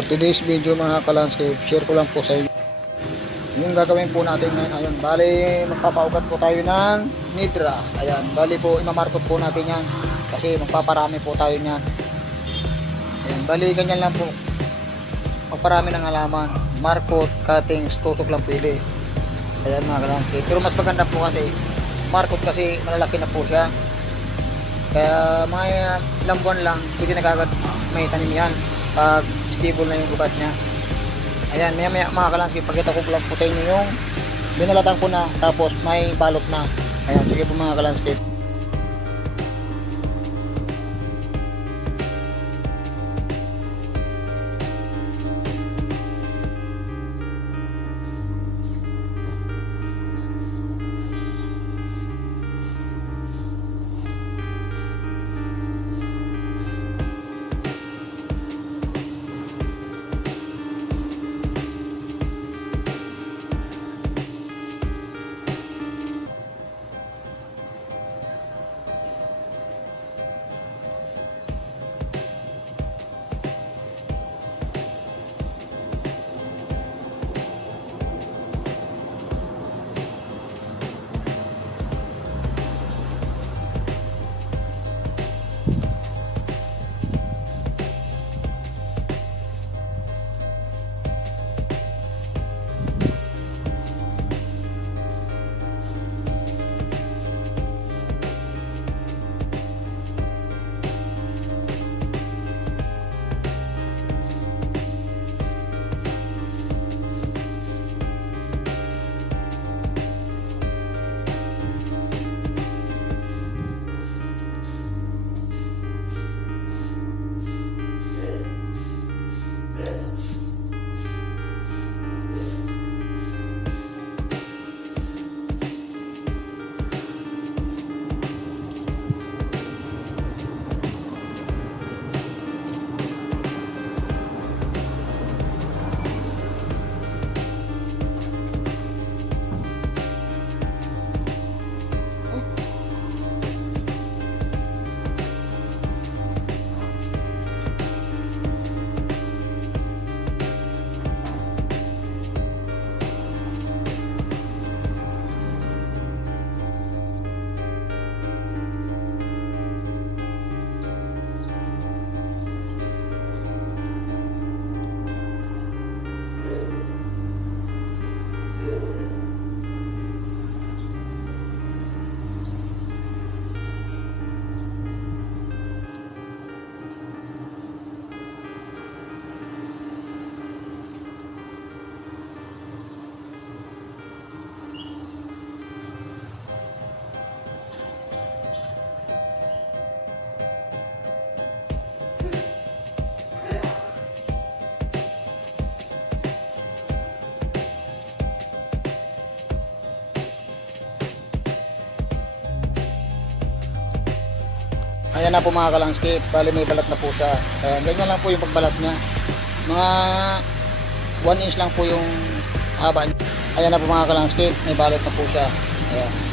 For today's video mga ka-landscape, share ko lang po sa inyo yung gagawin po natin ngayon. Ayan, bali magpapaugat po tayo ng nidra. Ayan, bali po imamarkot po natin yan kasi magpaparami po tayo niyan. Ayan, bali ganyan lang po magparami ng halaman, markot, cuttings, tusok lang pwede. Ayan mga ka-landscape, pero mas maganda po kasi markot kasi malalaki na po siya, kaya mga ilang buwan lang pwede na kagad may tanim yan pag stable na yung ugat niya. Ayan, maya mga ka-landscape, pakita ko lang po sa inyo yung binalatan ko na tapos may balot na. Ayan, sige po mga ka-landscape. Ayan na po mga ka-landscape, bali may balat na po siya. Ayan, ganyan lang po yung pagbalat niya. Mga 1 inch lang po yung haba niya. Ayan na po mga ka-landscape, may balot na po siya. Ayan.